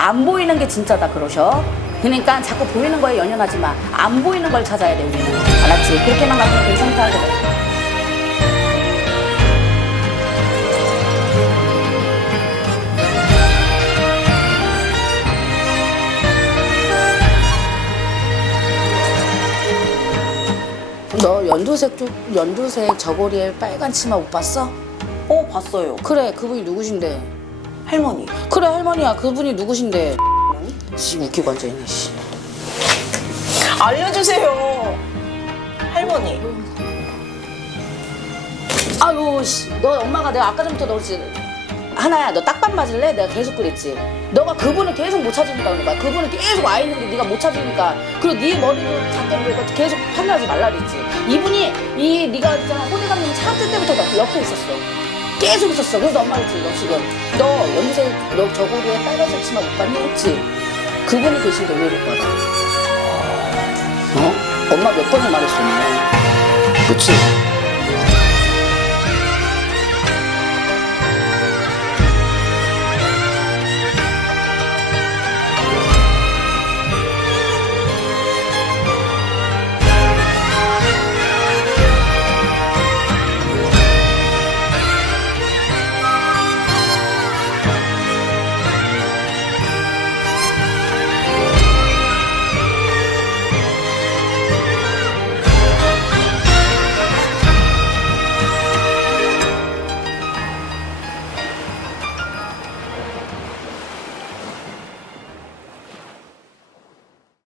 안 보이는 게 진짜다 그러셔. 그러니까 자꾸 보이는 거에 연연하지 마. 안 보이는 걸 찾아야 돼 우리는. 알았지? 그렇게만 가면 괜찮다 그래. 너 연두색 쪽 연두색 저고리에 빨간 치마 못 봤어? 어 봤어요. 그래 그분이 누구신데? 할머니. 그래 할머니야 그분이 누구신데? 씨 웃기고 앉아있네 씨. 알려주세요. 할머니. 아유 씨, 너 엄마가 내가 아까 전부터 너 그랬지 하나야 너 딱밤 맞을래? 내가 계속 그랬지 너가 그분을 계속 못 찾으니까 거야 그분은 계속 와 있는데 네가 못 찾으니까 그리고 네 머리를 이렇게 계속 판단하지 말라 그랬지 이분이 이 네가 있잖아 호대 감독 찾을 때부터 너 옆에 있었어 계속 있었어 그래서 엄마가 그랬지 너 지금 너 너 저고리에 빨간색 치마 못 봤니? 했지 그분이 계신데 왜 못 받아? 어? 엄마 몇 번을 엄마. 그치?